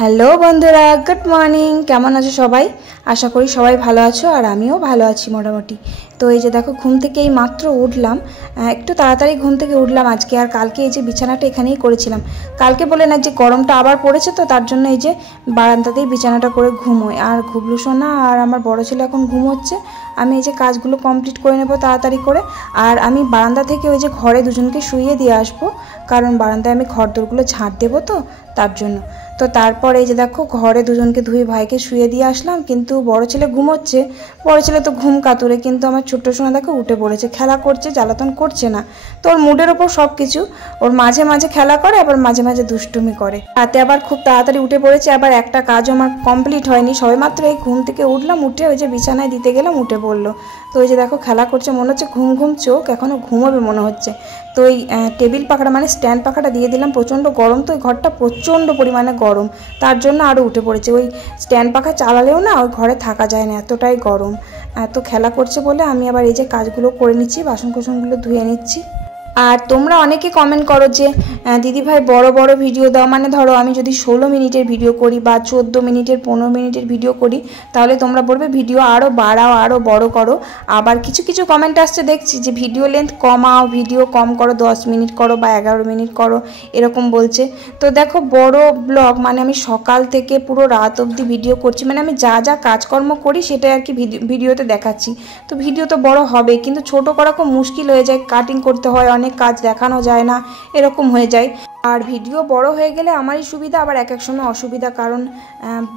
Hello বন্ধুরা, good morning. কেমন আছো সবাই? আশা করি সবাই ভালো আছো, আর আমিও ভালো আছি মোটামুটি। তো এই যে দেখো, ঘুম থেকে এই মাত্র উঠলাম, একটু তাড়াতাড়ি ঘুম থেকে উঠলাম আজকে। আর কালকে এই যে বিছানাটা এখানেই করেছিলাম, কালকে বলে না যে গরমটা আবার পড়েছে, তো তার জন্য এই যে বারান্দাতেই বিছানাটা করে ঘুমোয়। আর ঘুবলু সোনা আর আমার বড় ছেলে এখন ঘুমোচ্ছে। আমি এই যে কাজগুলো কমপ্লিট করে নেব তাড়াতাড়ি করে। আর আমি বারান্দা থেকে ওই যে ঘরে দুজনকে শুইয়ে দিয়ে আসবো, কারণ বারান্দায় আমি ঘর দোরগুলো ঝাঁট দেবো, তো তার জন্য। তো তারপরে এই যে দেখো, ঘরে দুজনকে ধুয়ে ভাইকে শুয়ে দিয়ে আসলাম, কিন্তু বড় ছেলে ঘুমোচ্ছে। বড় ছেলে তো ঘুম কাতুরে, কিন্তু আমার ছোট্ট সোনা দেখো উঠে পড়েছে, খেলা করছে, জ্বালাতন করছে না। তো ওর মুডের ওপর সব কিছু, ওর মাঝে মাঝে খেলা করে, আবার মাঝে মাঝে দুষ্টুমি করে। রাতে আবার খুব তাড়াতাড়ি উঠে পড়েছে, আবার একটা কাজও আমার কমপ্লিট হয়নি, সবে মাত্র এই ঘুম থেকে উঠলাম, উঠে ওই যে বিছানায় দিতে গেলাম, উঠে পড়লো। তো ওই যে দেখো খেলা করছে, মনে হচ্ছে ঘুম ঘুম চোখ, এখনও ঘুমোবে মনে হচ্ছে। তো ওই টেবিল পাখাটা মানে স্ট্যান্ড পাখাটা দিয়ে দিলাম, প্রচণ্ড গরম, তো ওই ঘরটা প্রচণ্ড পরিমাণে গরম, তার জন্য আরও উঠে পড়েছে। ওই স্ট্যান্ড পাখা চালালেও না ওই ঘরে থাকা যায় না, এতটাই গরম। এত খেলা করছে বলে আমি আবার এই যে কাজগুলো করে নিচ্ছি, বাসন কোসনগুলো ধুয়ে নিচ্ছি। আর তোমরা অনেকে কমেন্ট করো যে দিদিভাই বড় বড় ভিডিও দাও, মানে ধরো আমি যদি 16 মিনিটের ভিডিও করি বা 14 মিনিটের 15 মিনিটের ভিডিও করি, তাহলে তোমরা বলবে ভিডিও আরও বাড়াও, আরও বড় করো। আবার কিছু কিছু কমেন্ট আসছে দেখছি যে ভিডিও লেন্থ কমাও, ভিডিও কম করো, 10 মিনিট করো বা 11 মিনিট করো, এরকম বলছে। তো দেখো, বড় ব্লগ মানে আমি সকাল থেকে পুরো রাত অবধি ভিডিও করছি, মানে আমি যা যা কাজকর্ম করি সেটাই আর কি ভিডিওতে দেখাচ্ছি। তো ভিডিও তো বড় হবে, কিন্তু ছোট করা খুব মুশকিল হয়ে যায়, কাটিং করতে হয়, অনেক কাজ দেখানো যায় না, এরকম হয়ে যায়। আর ভিডিও বড় হয়ে গেলে আমারই সুবিধা, আবার এক এক সময় অসুবিধা, কারণ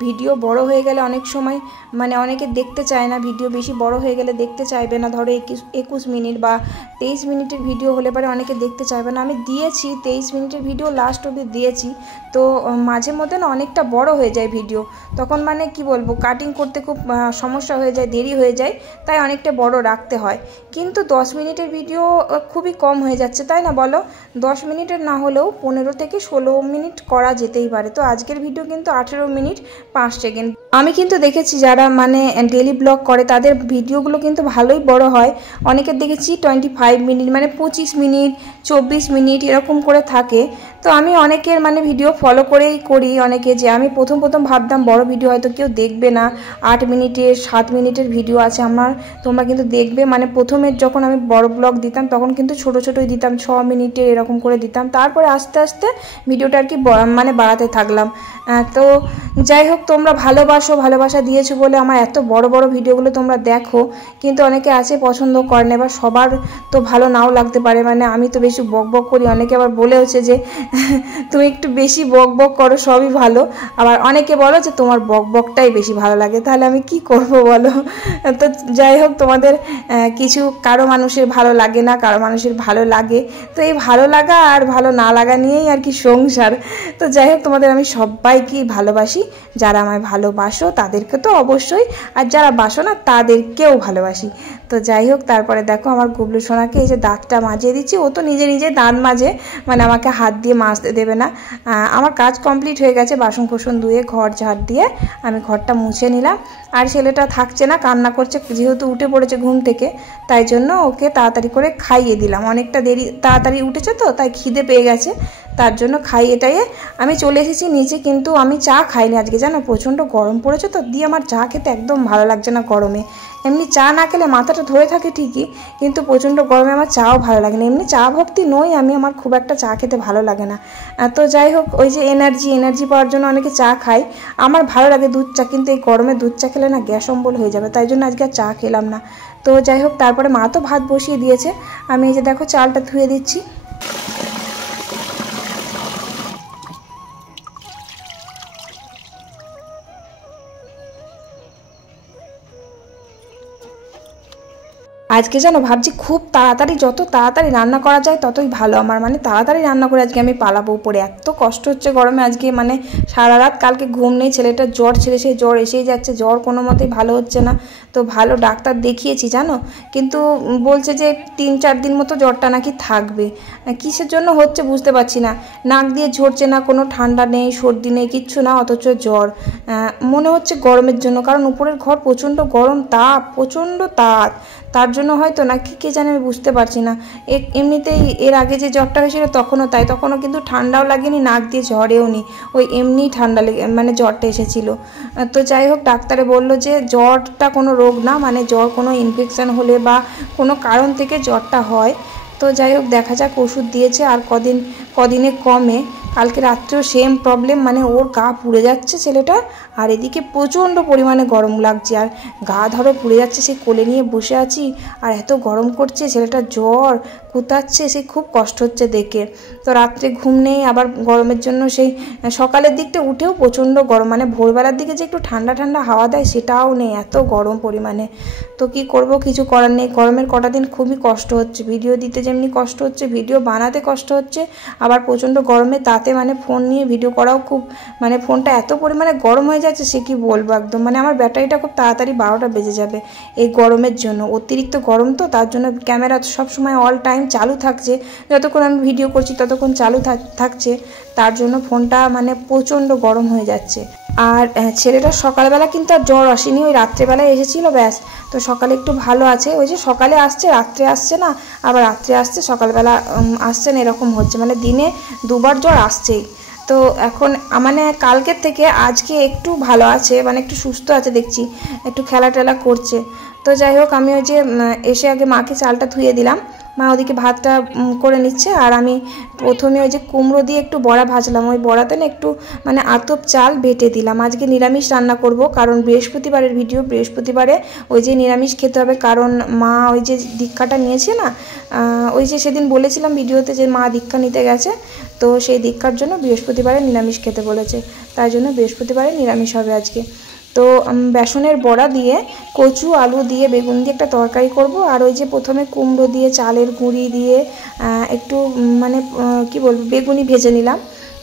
ভিডিও বড় হয়ে গেলে অনেক সময় মানে অনেকে দেখতে চায় না, ভিডিও বেশি বড় হয়ে গেলে দেখতে চাইবে না। ধরো 21 মিনিট বা 23 মিনিটের ভিডিও হলে পরে অনেকে দেখতে চাইবে না। আমি দিয়েছি 23 মিনিটের ভিডিও, লাস্ট অবধি দিয়েছি, তো মাঝে মধ্যে না অনেকটা বড় হয়ে যায় ভিডিও, তখন মানে কি বলবো, কাটিং করতে খুব সমস্যা হয়ে যায়, দেরি হয়ে যায়, তাই অনেকটা বড় রাখতে হয়। কিন্তু 10 মিনিটের ভিডিও খুবই কম হয়ে যাচ্ছে, তাই না বলো? 10 মিনিটের না হলেও 15 থেকে 16 মিনিট করা যেতেই পারে। তো আজকের ভিডিও কিন্তু 18 মিনিট 5 সেকেন্ড। আমি কিন্তু দেখেছি যারা মানে ডেলি ব্লগ করে তাদের ভিডিওগুলো কিন্তু ভালোই বড় হয়। অনেকের দেখেছি 25 মিনিট মানে 25 মিনিট 24 মিনিট এরকম করে থাকে। তো আমি অনেকের মানে ভিডিও ফলো করেই করি, অনেকে যে আমি প্রথম ভাবতাম বড় ভিডিও হয়তো কেউ দেখবে না, 8 মিনিটের 7 মিনিটের ভিডিও আছে আমার, তোমরা কিন্তু দেখবে। মানে প্রথমের যখন আমি বড় ব্লগ দিতাম তখন কিন্তু ছোটোই দিতাম, 6 মিনিটের এরকম করে দিতাম, তারপরে আস্তে আস্তে ভিডিওটা আর কি মানে বাড়াতে থাকলাম। তো যাই হোক, তোমরা ভালোবাসা দিয়েছো বলে আমার এত বড় বড় ভিডিওগুলো তোমরা দেখো, কিন্তু অনেকে আছে পছন্দ করে না, এবার সবার তো ভালো নাও লাগতে পারে। মানে আমি তো বেশি বক করি, অনেকে আবার বলে হচ্ছে যে তুমি একটু বেশি বক করো, সবই ভালো। আবার অনেকে বলো যে তোমার বকটাই বেশি ভালো লাগে, তাহলে আমি কি করব বলো? তো যাই হোক, তোমাদের কিছু কারো মানুষের ভালো লাগে না, কারো মানুষের ভালো লাগে, তো এই ভালো লাগা আর ভালো না লাগা নিয়েই আর কি সংসার। তো যাই হোক, তোমাদের আমি সবাইকেই ভালোবাসি, যারা আমায় ভালোবাসো তাদেরকে তো অবশ্যই, আর যারা বাসো না তাদেরকেও ভালোবাসি। তো যাই হোক, তারপরে দেখো আমার গুবলু সোনাকে এই যে দাঁতটা মাজিয়ে দিচ্ছি, ও তো নিজে নিজে দাঁত মাজে, মানে আমাকে হাত দিয়ে মাজতে দেবে না। আমার কাজ কমপ্লিট হয়ে গেছে, বাসন কোসন ধুয়ে ঘর ঝাড় দিয়ে আমি ঘরটা মুছে নিলাম। আর ছেলেটা থাকছে না, কান্না করছে, যেহেতু উঠে পড়েছে ঘুম থেকে, তাই জন্য ওকে তাড়াতাড়ি করে খাইয়ে দিলাম। অনেকটা তাড়াতাড়ি উঠেছে তো, তাই খিদে পেয়ে গেছে, তার জন্য খাইয়ে টাইয়ে আমি চলে এসেছি নিচে। কিন্তু আমি চা খাইনি আজকে, জানো প্রচণ্ড গরম পড়েছে তো, দিয়ে আমার চা খেতে একদম ভালো লাগছে না গরমে। এমনি চা না খেলে মাথাটা ধরে থাকে ঠিকই, কিন্তু প্রচণ্ড গরমে আমার চাও ভালো লাগে না। এমনি চা ভক্তি নই আমি, আমার খুব একটা চা খেতে ভালো লাগে না। তো যাই হোক, ওই যে এনার্জি পাওয়ার জন্য অনেকে চা খায়, আমার ভালো লাগে দুধ চা, কিন্তু এই গরমে দুধ চা খেলে না গ্যাস অম্বল হয়ে যাবে, তাই জন্য আজকে আর চা খেলাম না। তো যাই হোক, তারপরে মা তো ভাত বসিয়ে দিয়েছে, আমি এই যে দেখো চালটা ধুয়ে দিচ্ছি। আজকে জানো ভাবছি খুব তাড়াতাড়ি, যত তাড়াতাড়ি রান্না করা যায় ততই ভালো আমার, মানে তাড়াতাড়ি রান্না করে আজকে আমি পালাবো উপরে, এত কষ্ট হচ্ছে গরমে আজকে। মানে সারা রাত কালকে ঘুম নেই, ছেলেটার জ্বর ছেড়ে সেই জ্বর এসেই যাচ্ছে, জ্বর কোনো মতেই ভালো হচ্ছে না। তো ভালো ডাক্তার দেখিয়েছি জানো, কিন্তু বলছে যে 3-4 দিন মতো জ্বরটা নাকি থাকবে। কিসের জন্য হচ্ছে বুঝতে পারছি না, নাক দিয়ে ঝরছে না, কোনো ঠান্ডা নেই, সর্দি নেই, কিচ্ছু না, অথচ জ্বর। মনে হচ্ছে গরমের জন্য, কারণ উপরের ঘর প্রচণ্ড গরম, তাপ প্রচণ্ড তাপ, তার জন্য জন্য হয়তো নাকি কে জানে, আমি বুঝতে পারছি না। এমনিতেই এর আগে যে জ্বরটা হয়েছিল তখনও তাই, তখনও কিন্তু ঠান্ডাও লাগেনি, নাক দিয়ে ঝরেও নি, ওই এমনি ঠান্ডা লেগে মানে জ্বরটা এসেছিল। তো যাই হোক, ডাক্তারে বললো যে জ্বরটা কোনো রোগ না, মানে জ্বর কোনো ইনফেকশান হলে বা কোনো কারণ থেকে জ্বরটা হয়। তো যাই হোক, দেখা যাক, ওষুধ দিয়েছে আর কদিনে কমে। কালকে রাত্রেও সেম প্রবলেম, মানে ওর গা পুড়ে যাচ্ছে ছেলেটা, আর এদিকে প্রচণ্ড পরিমাণে গরম লাগছে, আর গা ধরো পুড়ে যাচ্ছে। সে কোলে নিয়ে বসে আছি আর এত গরম করছে, ছেলেটা জ্বর কুতাচ্ছে, সে খুব কষ্ট হচ্ছে দেখে। তো রাত্রে ঘুম নেই, আবার গরমের জন্য সেই সকালের দিকটা উঠেও প্রচণ্ড গরম, মানে ভোরবেলার দিকে যে একটু ঠান্ডা ঠান্ডা হাওয়া দেয় সেটাও নেই, এত গরম পরিমাণে। তো কি করব, কিছু করার নেই। গরমের কটা দিন খুবই কষ্ট হচ্ছে, ভিডিও দিতে যেমনি কষ্ট হচ্ছে, ভিডিও বানাতে কষ্ট হচ্ছে, আবার প্রচণ্ড গরমে তাতে মানে ফোন নিয়ে ভিডিও করাও খুব, মানে ফোনটা এত পরিমাণে গরম হয়ে যাচ্ছে সে কি বলবো একদম, মানে আমার ব্যাটারিটা খুব তাড়াতাড়ি 12টা বেজে যাবে এই গরমের জন্য। অতিরিক্ত গরম তো, তার জন্য ক্যামেরা সবসময় অল টাইম চালু থাকছে, যতক্ষণ আমি ভিডিও করছি ততক্ষণ চালু থাকছে, তার জন্য ফোনটা মানে প্রচণ্ড গরম হয়ে যাচ্ছে। আর ছেলেটার সকালবেলা কিন্তু আর জ্বর আসেনি, ওই রাত্রেবেলায় এসেছিল ব্যাস। তো সকালে একটু ভালো আছে, ওই যে সকালে আসছে রাত্রে আসছে না, আবার রাত্রে আসছে সকালবেলা আসছে না, এরকম হচ্ছে, মানে দিনে দুবার জ্বর আসছেই। তো এখন মানে কালকের থেকে আজকে একটু ভালো আছে, মানে একটু সুস্থ আছে দেখছি, একটু খেলা টেলা করছে। তো যাই হোক, আমি ওই যে এসে আগে মাকে চালটা ধুয়ে দিলাম, মা ওদিকে ভাতটা করে নিচ্ছে, আর আমি প্রথমে ওই যে কুমড়ো দিয়ে একটু বড়া ভাজলাম, ওই বড়াতে না একটু মানে আতপ চাল বেটে দিলাম। আজকে নিরামিষ রান্না করব, কারণ বৃহস্পতিবারের ভিডিও, বৃহস্পতিবারে ওই যে নিরামিষ খেতে হবে, কারণ মা ওই যে দীক্ষাটা নিয়েছে না, ওই যে সেদিন বলেছিলাম ভিডিওতে যে মা দীক্ষা নিতে গেছে, তো সেই দীক্ষার জন্য বৃহস্পতিবারে নিরামিষ খেতে বলেছে, তাই জন্য বৃহস্পতিবারে নিরামিষ হবে আজকে। তো বেসনের বড়া দিয়ে কচু আলু দিয়ে বেগুন দিয়ে একটা তরকারি করব, আর ওই যে প্রথমে কুমড়ো দিয়ে চালের গুঁড়ি দিয়ে একটু মানে কি বলবো বেগুনি ভেজে নিলাম,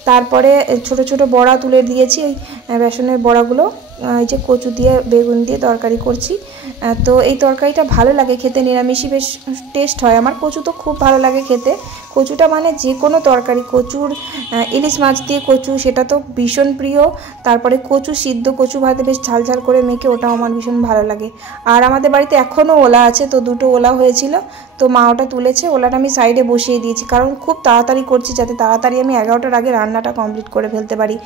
তারপরে ছোট ছোট বড়া তুলে দিয়েছি, ওই বেসনের বড়াগুলো এই যে কচু দিয়ে বেগুন দিয়ে তরকারি করছি। তো এই তরকারিটা ভালো লাগে খেতে, নিরামিষই বেশ টেস্ট হয় আমার। কচু তো খুব ভালো লাগে খেতে, কচুটা মানে যে কোনো তরকারি, কচুর ইলিশ মাছ দিয়ে কচু সেটা তো ভীষণ প্রিয়, তারপরে কচু সিদ্ধ, কচু ভাতে বেশ ঝাল ঝাল করে মেখে, ওটাও আমার ভীষণ ভালো লাগে। আর আমাদের বাড়িতে এখনও ওলা আছে, তো দুটো ওলা হয়েছিল, তো মা ওটা তুলেছে, ওলাটা আমি সাইডে বসিয়ে দিয়েছি, কারণ খুব তাড়াতাড়ি করছি যাতে তাড়াতাড়ি আমি 11টার আগে রান্নাটা কমপ্লিট করে ফেলতে পারি।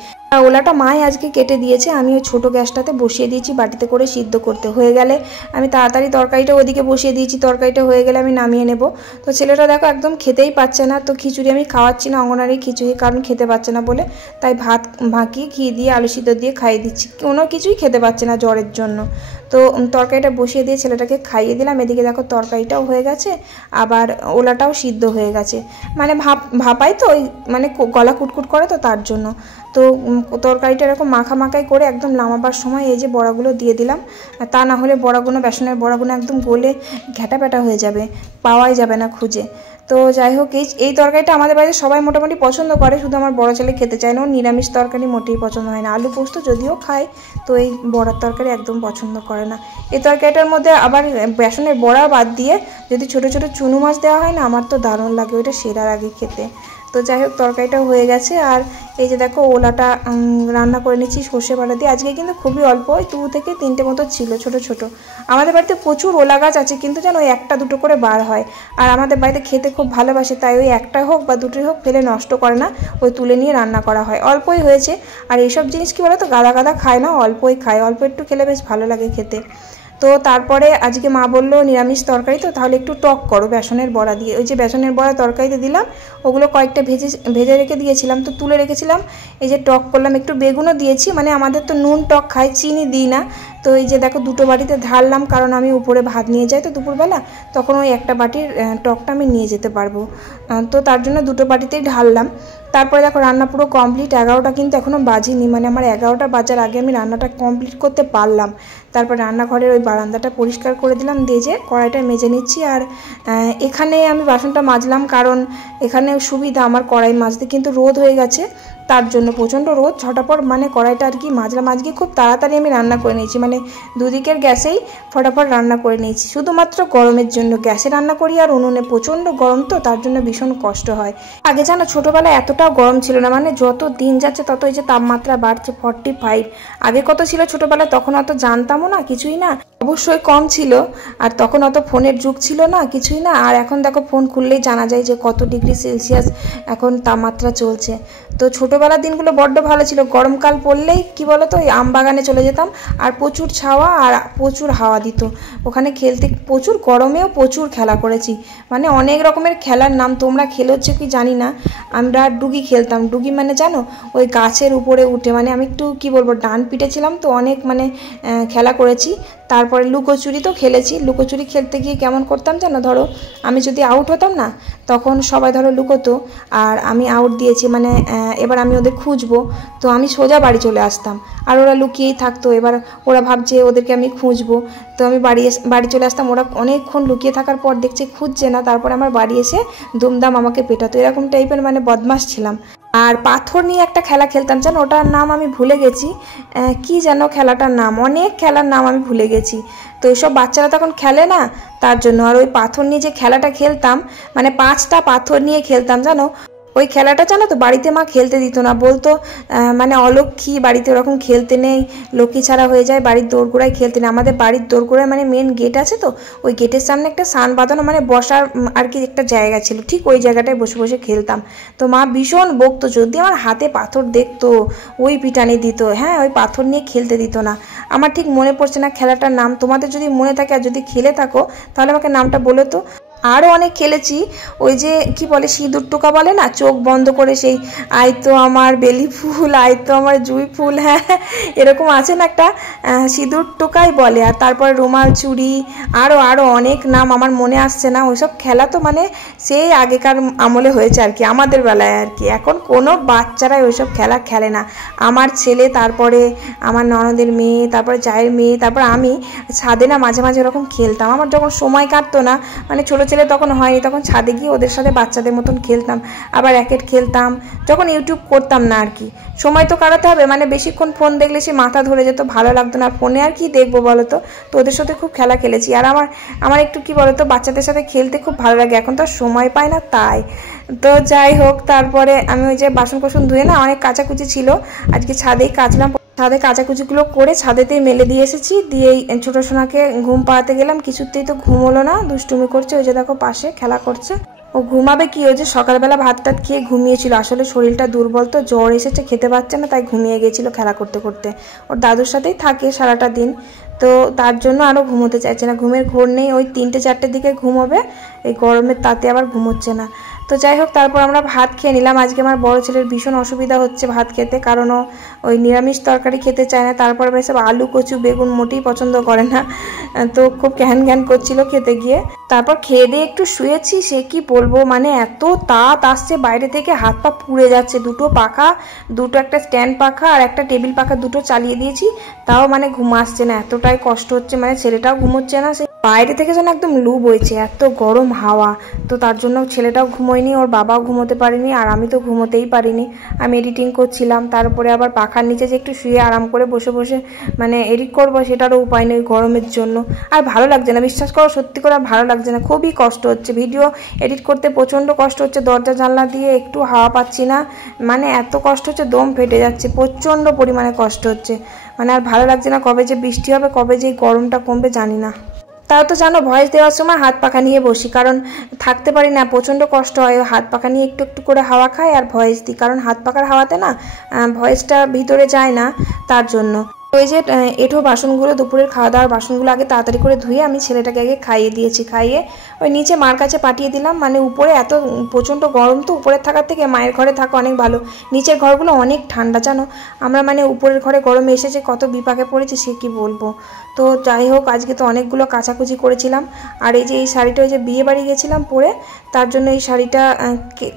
ওলাটা মাই আজকে কেটে দিয়েছে, আমি ওই ছোটো গ্যাসটাতে বসিয়ে দিয়েছি বাটিতে করে সিদ্ধ করতে, হয়ে গেলে আমি তাড়াতাড়ি তরকারিটা ওদিকে বসিয়ে দিয়েছি, তরকারিটা হয়ে গেলে আমি নামিয়ে নেব। তো ছেলেটা দেখো একদম খেতেই পাচ্ছে না, তো খিচুড়ি আমি খাওয়াচ্ছি না, অঙ্গনারী খিচুড়ি, কারণ খেতে পাচ্ছে না বলে, তাই ভাত ভাকিয়ে ঘি দিয়ে আলু সিদ্ধ দিয়ে খাইয়ে দিচ্ছি, কোনো কিছুই খেতে পাচ্ছে না জ্বরের জন্য। তো তরকারিটা বসিয়ে দিয়ে ছেলেটাকে খাইয়ে দিলাম। এদিকে দেখো তরকারিটাও হয়ে গেছে, আবার ওলাটাও সিদ্ধ হয়ে গেছে, মানে ভাপাই তো ওই মানে গলা কুটকুট করে, তো তার জন্য। তো তরকারিটা এরকম মাখাই করে একদম নামাবার সময় এই যে বড়াগুলো দিয়ে দিলাম, তা না হলে বড়াগুলো, বেসনের বড়াগুলো একদম গলে ঘ্যাটা প্যাটা হয়ে যাবে, পাওয়াই যাবে না খুঁজে। তো যাই হোক, এই তরকারিটা আমাদের বাড়িতে সবাই মোটামুটি পছন্দ করে, শুধু আমার বড় ছেলে খেতে চায় না, ওর নিরামিষ তরকারি মোটেই পছন্দ হয় না। আলু পোস্ত যদিও খায়, তো এই বড়ার তরকারি একদম পছন্দ করে না। এই তরকারিটার মধ্যে আবার বেসনের বড়া বাদ দিয়ে যদি ছোটো ছোটো চুনো মাছ দেওয়া হয় না, আমার তো দারুণ লাগে, ওইটা সেরার আগে খেতে। তো যাই হোক, তরকারিটাও হয়ে গেছে, আর এই যে দেখো ওলাটা রান্না করে নিচ্ছি সর্ষে বাটা দিয়ে। আজকে কিন্তু খুবই অল্প, ওই 2 থেকে 3টে মতো ছিল ছোট ছোট। আমাদের বাড়িতে প্রচুর ওলা গাছ আছে, কিন্তু যেন ওই 1টা 2টো করে বার হয়, আর আমাদের বাড়িতে খেতে খুব ভালোবাসে, তাই ওই 1টা হোক বা 2টোই হোক ফেলে নষ্ট করে না, ওই তুলে নিয়ে রান্না করা হয়। অল্পই হয়েছে, আর এইসব জিনিস কি বলো তো, গাদা গাদা খায় না, অল্পই খায়, অল্প একটু খেলে বেশ ভালো লাগে খেতে। তো তারপরে আজকে মা বললো নিরামিষ তরকারি তো, তাহলে একটু টক করো বেসনের বড়া দিয়ে। ওই যে বেসনের বড়া তরকারিতে দিলাম, ওগুলো কয়েকটা ভেজে রেখে দিয়েছিলাম, তো তুলে রেখেছিলাম। এই যে টক করলাম, একটু বেগুনও দিয়েছি, মানে আমাদের তো নুন টক খাই, চিনি দিই না। তো এই যে দেখো 2টো বাটিতে ঢাললাম, কারণ আমি উপরে ভাত নিয়ে যাই তো দুপুরবেলা, তখন ওই একটা বাটির টকটা আমি নিয়ে যেতে পারবো, তো তার জন্য 2টো বাটিতেই ঢাললাম। তারপরে দেখো রান্না পুরো কমপ্লিট, 11টা কিন্তু এখনও বাজিনি, মানে আমার 11টা বাজার আগে আমি রান্নাটা কমপ্লিট করতে পারলাম। তারপর রান্নাঘরের ওই বারান্দাটা পরিষ্কার করে দিলাম, দিয়ে যে কড়াইটা মেজে নিচ্ছি। আর এখানে আমি বাসনটা মাজলাম, কারণ এখানে সুবিধা আমার কড়াই মাজতে, কিন্তু রোদ হয়ে গেছে, তার জন্য প্রচণ্ড রোদ, ঝটাপট মানে কড়াইটা আর কি মাজলাম। আজকে খুব তাড়াতাড়ি আমি রান্না করে নিয়েছি, মানে দুদিকের গ্যাসেই ফটাফট রান্না করে নিয়েছি, শুধুমাত্র গরমের জন্য। গ্যাসে রান্না করি আর উনুনে প্রচণ্ড গরম, তো তার জন্য ভীষণ কষ্ট হয়। আগে জানো ছোটোবেলায় এতটাও গরম ছিল না, মানে যত দিন যাচ্ছে তত এই যে তাপমাত্রা বাড়ছে 45। আগে কত ছিল ছোটোবেলায়, তখন অত জানতামও না, কিছুই না, অবশ্যই কম ছিল। আর তখন অত ফোনের যুগ ছিল না, কিছুই না। আর এখন দেখো ফোন খুললেই জানা যায় যে কত ডিগ্রি সেলসিয়াস এখন তাপমাত্রা চলছে। তো ছোটোবেলার দিনগুলো বড্ড ভালো ছিল। গরমকাল পড়লেই কি বলো তো, ওই আম বাগানে চলে যেতাম, আর প্রচুর ছাওয়া আর প্রচুর হাওয়া দিত, ওখানে খেলতে প্রচুর, গরমেও প্রচুর খেলা করেছি। মানে অনেক রকমের খেলার নাম তোমরা খেলেছো কি জানি না। আমরা ডুগি খেলতাম। ডুগি মানে জানো, ওই গাছের উপরে উঠে, মানে আমি একটু কি বলবো ডান পিঠে ছিলাম তো, অনেক মানে খেলা করেছি। তারপরে লুকোচুরি তো খেলেছি। লুকোচুরি খেলতে গিয়ে কেমন করতাম জানো, ধরো আমি যদি আউট হতাম না, তখন সবাই ধরো লুকোতো, আর আমি আউট দিয়েছি, মানে এবার আমি ওদের খুঁজবো, তো আমি সোজা বাড়ি চলে আসতাম, আর ওরা লুকিয়েই থাকতো। এবার ওরা ভাবছে ওদেরকে আমি খুঁজবো, তো আমি বাড়ি চলে আসতাম। ওরা অনেকক্ষণ লুকিয়ে থাকার পর দেখছে খুঁজছে না, তারপরে আমার বাড়ি এসে দুমদাম আমাকে পেটাতো। এরকম টাইপের মানে বদমাশ ছিলাম। আর পাথর নিয়ে একটা খেলা খেলতাম জানো, ওটার নাম আমি ভুলে গেছি, কি যেন খেলাটার নাম, অনেক খেলার নাম আমি ভুলে গেছি। তো এইসব বাচ্চারা তখন খেলে না, তার জন্য। আর ওই পাথর নিয়ে যে খেলাটা খেলতাম, মানে 5টা পাথর নিয়ে খেলতাম জানো। ওই খেলাটা জানো তো, বাড়িতে মা খেলতে দিত না, বলতো মানে অলক্ষী, বাড়িতে ওরকম খেলতে নেই, লক্ষ্মী ছাড়া হয়ে যায়, বাড়ির দোরগোড়ায় খেলতে নেই। আমাদের বাড়ির দোরগোড়ায় মানে মেন গেট আছে, তো ওই গেটের সামনে একটা সান বাঁধানো, মানে বসার আর কি একটা জায়গা ছিল, ঠিক ওই জায়গাটায় বসে বসে খেলতাম। তো মা ভীষণ বকতো, যদি আমার হাতে পাথর দেখতো ওই পিটানি দিত। হ্যাঁ, ওই পাথর নিয়ে খেলতে দিত না। আমার ঠিক মনে পড়ছে না খেলাটার নাম, তোমাদের যদি মনে থাকে আর যদি খেলে থাকো তাহলে আমাকে নামটা বলো তো। আরও অনেক খেলেছি, ওই যে কি বলে সিঁদুর টোকা বলে না, চোখ বন্ধ করে সেই আয় তো আমার বেলি ফুল, আয় তো আমার জুঁই ফুল, হ্যাঁ এরকম আছে না একটা, সিঁদুর টোকাই বলে। আর তারপরে রুমাল চুরি, আরও অনেক নাম আমার মনে আসছে না। ওইসব খেলা তো মানে সেই আগেকার আমলে হয়েছে আর কি, আমাদের বেলায় আর কি। এখন কোনো বাচ্চারাই ওইসব খেলা খেলে না। আমার ছেলে, তারপরে আমার ননদের মেয়ে, তারপরে জায়ের মেয়ে, তারপর আমি ছাদে না মাঝে মাঝে ওরকম খেলতাম। আমার যখন সময় কাটতো না, মানে ছোটো ছেলে তখন হয়নি, তখন ছাদে গিয়ে ওদের সাথে বাচ্চাদের মতন খেলতাম। আবার র্যাকেট খেলতাম, যখন ইউটিউব করতাম না আর কি। সময় তো কাটাতে হবে, মানে বেশিক্ষণ ফোন দেখলে সে মাথা ধরে যেত, ভালো লাগতো না। ফোনে আর কি দেখবো বলো তো। তো ওদের সাথে খুব খেলা খেলেছি। আর আমার একটু কি বলো তো, বাচ্চাদের সাথে খেলতে খুব ভালো লাগে, এখন তো সময় পাই না তাই। তো যাই হোক, তারপরে আমি ওই যে বাসন কোসন ধুয়ে না, অনেক কাচাকুচি ছিল, আজকে ছাদেই কাচলাম। ছাদে কাচাকুচিগুলো করে ছাদেতেই মেলে দিয়ে এসেছি, দিয়েই ছোটো সোনাকে ঘুম পাড়াতে গেলাম। কিছুতেই তো ঘুম হলো না, দুষ্টুমি করছে, ওই যে দেখো পাশে খেলা করছে। ও ঘুমাবে কি, ওই যে সকালবেলা ভাত টাত খেয়ে ঘুমিয়েছিল, আসলে শরীরটা দুর্বল তো, জ্বর এসেছে, খেতে পারছে না, তাই ঘুমিয়ে গেছিল খেলা করতে করতে। ওর দাদুর সাথেই থাকে সারাটা দিন, তো তার জন্য আরও ঘুমোতে চাইছে না, ঘুমের ঘোর নেই। ওই 3টে-4টের দিকে ঘুমোবে, এই গরমের তাতে আবার ঘুমোচ্ছে না। তো যাই হোক, তারপর আমরা ভাত খেয়ে নিলাম। আজকে আমার বড় ছেলের ভীষণ অসুবিধা হচ্ছে ভাত খেতে, কারণ ও ওই নিরামিষ তরকারি খেতে চায় না। তারপর সব আলু কচু বেগুন মোটেই পছন্দ করে না, তো খুব ঘ্যান করছিল খেতে গিয়ে। তারপর খেয়ে দিয়ে একটু শুয়েছি, সে কি বলবো, মানে এত তাপ আসছে বাইরে থেকে, হাত পা পুড়ে যাচ্ছে। দুটো পাখা, একটা স্ট্যান্ড পাখা আর একটা টেবিল পাখা, দুটো চালিয়ে দিয়েছি, তাও মানে ঘুম আসছে না, এতটাই কষ্ট হচ্ছে। মানে ছেলেটাও ঘুমোচ্ছে না, সে বাইরে থেকে যেন একদম লু বইছে, এত গরম হাওয়া। তো তার জন্য ছেলেটাও ঘুমোয়নি, ওর বাবাও ঘুমোতে পারেনি, আর আমি তো ঘুমোতেই পারিনি। আমি এডিটিং করছিলাম, তারপরে আবার পাখার নিচে যে একটু শুয়ে আরাম করে বসে বসে মানে এডিট করবো, সেটারও উপায় নেই গরমের জন্য। আর ভালো লাগছে না, বিশ্বাস করো, সত্যি করে ভালো লাগছে না, খুবই কষ্ট হচ্ছে। ভিডিও এডিট করতে প্রচণ্ড কষ্ট হচ্ছে, দরজা জানলা দিয়ে একটু হাওয়া পাচ্ছি না, মানে এত কষ্ট হচ্ছে, দম ফেটে যাচ্ছে, প্রচণ্ড পরিমাণে কষ্ট হচ্ছে। মানে আর ভালো লাগছে না, কবে যে বৃষ্টি হবে, কবে যে গরমটা কমবে জানি না। তাও তো জানো, ভয়েস দেওয়ার সময় হাত পাখা নিয়ে বসি, কারণ থাকতে পারি না, প্রচণ্ড কষ্ট হয়। হাত পাখা নিয়ে একটু একটু করে হাওয়া খাই আর ভয়েস দিই, কারণ হাত পাখার হাওয়াতে না ভয়েসটা ভিতরে যায় না, তার জন্য। ওই যে এঁঠো বাসনগুলো, দুপুরের খাওয়া দাওয়ার বাসনগুলো আগে তাড়াতাড়ি করে ধুয়ে আমি ছেলেটাকে আগে খাইয়ে দিয়েছি। খাইয়ে ওই নিচে মার কাছে পাঠিয়ে দিলাম। মানে উপরে এত প্রচণ্ড গরম, তো উপরের থাকার থেকে মায়ের ঘরে থাকা অনেক ভালো। নিচের ঘরগুলো অনেক ঠান্ডা জানো, আমরা মানে উপরের ঘরে গরমে এসেছে, কত বিপাকে পড়েছি সে কি বলবো। তো যাই হোক, আজকে তো অনেকগুলো কাচাকুচি করেছিলাম। আর এই যে এই শাড়িটা ওই যে বিয়ে বাড়ি গেছিলাম পরে, তার জন্য এই শাড়িটা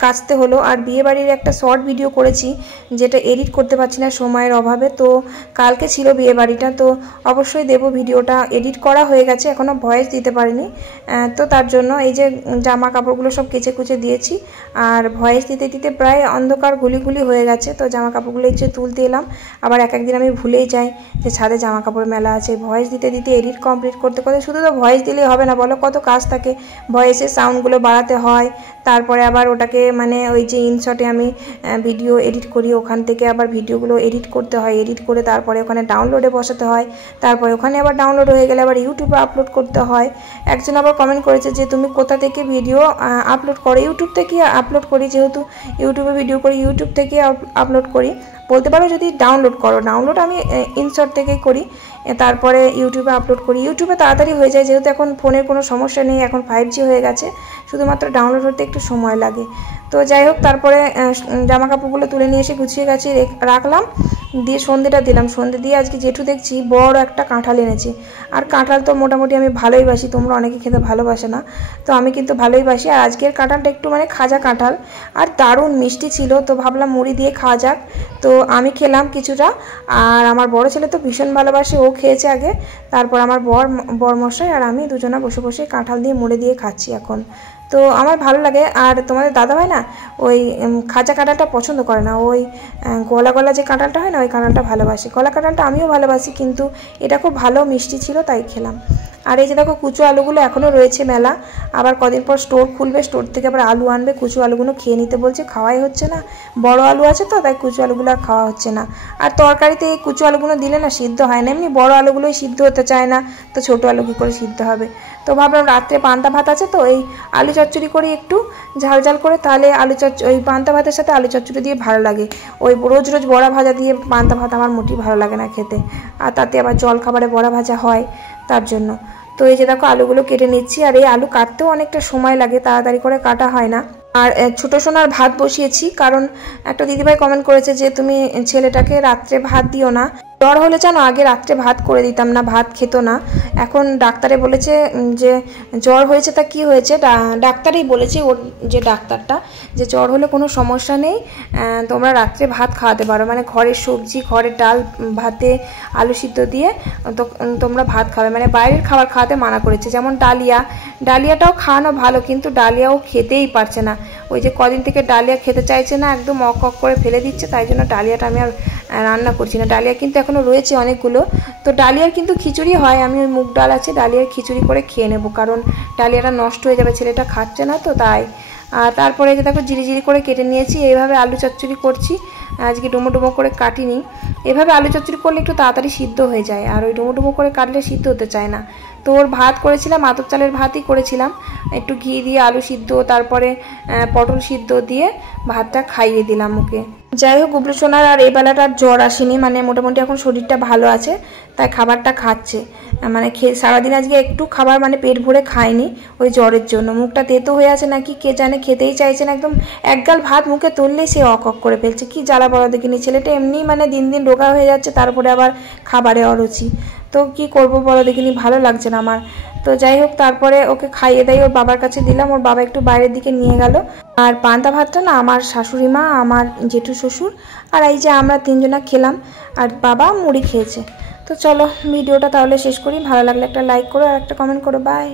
কাচতে হলো। আর বিয়ে বাড়ির একটা শর্ট ভিডিও করেছি, যেটা এডিট করতে পারছি না সময়ের অভাবে। তো কালকে ছিল ছিল বিয়ে বাড়িটা, তো অবশ্যই দেব। ভিডিওটা এডিট করা হয়ে গেছে, এখনও ভয়েস দিতে পারিনি। তো তার জন্য এই যে জামা কাপড়গুলো সব কেচে কুচে দিয়েছি, আর ভয়েস দিতে দিতে প্রায় অন্ধকার গুলি হয়ে গেছে। তো জামা কাপড়গুলো এই যে তুলতে এলাম, আবার এক একদিন আমি ভুলেই যাই যে ছাদে জামা কাপড় মেলা আছে। ভয়েস দিতে দিতে এডিট কমপ্লিট করতে করতে, শুধু তো ভয়েস দিলেই হবে না বলো, কত কাজ থাকে। ভয়েসের সাউন্ডগুলো বাড়াতে হয়, তারপরে আবার ওটাকে মানে ওই যে ইনশটে আমি ভিডিও এডিট করি, ওখান থেকে আবার ভিডিওগুলো এডিট করতে হয়, এডিট করে তারপরে ওখানে ডাউনলোডে বসাতে হয়, তারপরে ওখানে আবার ডাউনলোড হয়ে গেলে আবার ইউটিউবে আপলোড করতে হয়। একজন আবার কমেন্ট করেছে যে তুমি কোথা থেকে ভিডিও আপলোড করো? ইউটিউব থেকে আপলোড করি, যেহেতু ইউটিউবে ভিডিও করি, ইউটিউব থেকে আপলোড করি। বলতে পারো যদি ডাউনলোড করো, ডাউনলোড আমি ইনশট থেকেই করি, তারপরে ইউটিউবে আপলোড করি। ইউটিউবে তাড়াতাড়ি হয়ে যায়, যেহেতু এখন ফোনের কোনো সমস্যা নেই, এখন 5G হয়ে গেছে, শুধুমাত্র ডাউনলোড হতে একটু সময় লাগে। তো যাই হোক, তারপরে জামা কাপড়গুলো তুলে নিয়ে এসে গুছিয়ে গাছিয়ে রাখলাম, দিয়ে সন্ধ্যেটা দিলাম। সন্ধ্যে দিয়ে আজকে জেঠু দেখছি বড় একটা কাঁঠাল এনেছে, আর কাঁঠাল তো মোটামুটি আমি ভালোই বাসি, তোমরা অনেকে খেতে ভালোবাসে না, তো আমি কিন্তু ভালোই বাসি। আর আজকের কাঁঠালটা একটু মানে খাজা কাঁঠাল, আর দারুণ মিষ্টি ছিল, তো ভাবলাম মুড়ি দিয়ে খাওয়া যাক। তো আমি খেলাম কিছুটা, আর আমার বড় ছেলে তো ভীষণ ভালোবাসে, ও খেয়েছে আগে, তারপর আমার বরমশাই আর আমি দুজনা বসে বসে কাঁঠাল দিয়ে মুড়ি দিয়ে খাচ্ছি এখন। তো আমার ভালো লাগে। আর তোমাদের দাদাভাই না ওই খাজা কাঁঠালটা পছন্দ করে না, ওই গলা গলা যে কাঁঠালটা হয় না, ওই কাঁঠালটা ভালোবাসে। গলা কাঁঠালটা আমিও ভালোবাসি, কিন্তু এটা খুব ভালো মিষ্টি ছিল, তাই খেলাম। আর এই যে দেখো কুচো আলুগুলো এখনও রয়েছে মেলা, আবার কদিন পর স্টোর খুলবে, স্টোর থেকে আবার আলু আনবে, কুচো আলুগুলো খেয়ে নিতে বলছে, খাওয়াই হচ্ছে না, বড় আলু আছে তো, তাই কুচো আলুগুলো আর খাওয়া হচ্ছে না। আর তরকারিতে এই কুচো আলুগুলো দিলে না সিদ্ধ হয় না, এমনি বড় আলুগুলোই সিদ্ধ হতে চায় না, তো ছোটো আলু কী করে সিদ্ধ হবে। তো ভাবলাম রাত্রে পান্তা ভাত আছে, তো এই আলু চচ্চড়ি করি একটু ঝাল ঝাল করে, তাহলে ওই পান্তা ভাতের সাথে আলু চচ্চড়ি দিয়ে ভালো লাগে। ওই রোজ রোজ বড়া ভাজা দিয়ে পান্তা ভাত আমার মোটেই ভালো লাগে না খেতে, আর তাতে আবার জল খাবারে বড়া ভাজা হয়, তার জন্য। তো এই যে দেখো আলুগুলো কেটে নিচ্ছি, আর এই আলু কাটতেও অনেকটা সময় লাগে, তাড়াতাড়ি করে কাটা হয় না। আর ছোটো সোনার ভাত বসিয়েছি, কারণ একটা দিদিভাই কমেন্ট করেছে যে তুমি ছেলেটাকে রাত্রে ভাত দিও না। জ্বর হলে জানো আগে রাত্রে ভাত করে দিতাম না, ভাত খেত না, এখন ডাক্তারে বলেছে যে জ্বর হয়েছে, তা কি হয়েছে, ডাক্তারই বলেছে, ওর যে ডাক্তারটা, যে জ্বর হলে কোনো সমস্যা নেই, তোমরা রাত্রে ভাত খাওয়াতে পারো, মানে ঘরের সবজি, ঘরের ডাল ভাতে আলু সিদ্ধ দিয়ে তোমরা ভাত খাবে, মানে বাইরের খাবার খাওয়াতে মানা করেছে। যেমন ডালিয়াটাও খাওয়ানো ভালো, কিন্তু ডালিয়াও খেতেই পারছে না, ওই যে কদিন থেকে ডালিয়া খেতে চাইছে না, একদম অক করে ফেলে দিচ্ছে, তাই জন্য ডালিয়াটা আমি আর রান্না করছি না। ডালিয়া কিন্তু এখনও রয়েছে অনেকগুলো, তো ডালিয়ার কিন্তু খিচুড়ি হয়, আমি ওই মুগ ডাল আছে, ডালিয়ার খিচুড়ি করে খেয়ে নেবো, কারণ ডালিয়াটা নষ্ট হয়ে যাবে, ছেলেটা খাচ্ছে না তো, তাই। আর তারপরে যে দেখো জিরি করে কেটে নিয়েছি, এইভাবে আলু চচ্চড়ি করছি, আজকে ডুমো করে কাটিনি। এভাবে আলু চচ্চড়ি করলে একটু তাড়াতাড়ি সিদ্ধ হয়ে যায়, আর ওই ডুমো করে কাটলে সিদ্ধ হতে চায় না। তো ওর ভাত করেছিলাম, আতপ চালের ভাতই করেছিলাম, একটু ঘি দিয়ে আলু সিদ্ধ, তারপরে পটল সিদ্ধ দিয়ে ভাতটা খাইয়ে দিলাম ওকে। যাই হোক, গুবলু সোনার আর এই বেলাটার জ্বর আসেনি, মানে মোটামুটি এখন শরীরটা ভালো আছে, তাই খাবারটা খাচ্ছে, মানে সারাদিন আজকে একটু খাবার মানে পেট ভরে খায়নি, ওই জ্বরের জন্য। মুখটা তেতো হয়ে আছে নাকি কে জানে, খেতেই চাইছে না, একদম একগাল ভাত মুখে তুললেই সে অক করে ফেলছে, কি জ্বালা বড় দেখিনি। ছেলেটা এমনি মানে দিন দিন রোগা হয়ে যাচ্ছে, তারপরে আবার খাবারে অরুচি, তো কি করব বলো দেখিনি, ভালো লাগছে না আমার। তো যাই হোক, তারপরে ওকে খাইয়ে দেয়, ওর বাবার কাছে দিলাম, ওর বাবা একটু বাইরের দিকে নিয়ে গেল। আর পান্তা ভাতটা না আমার শাশুড়ি মা, আমার জেঠু শ্বশুর, আর এই যে আমরা তিনজনা খেলাম, আর বাবা মুড়ি খেয়েছে। তো চলো ভিডিওটা তাহলে শেষ করি, ভালো লাগলে একটা লাইক করো আর একটা কমেন্ট করো, বাই।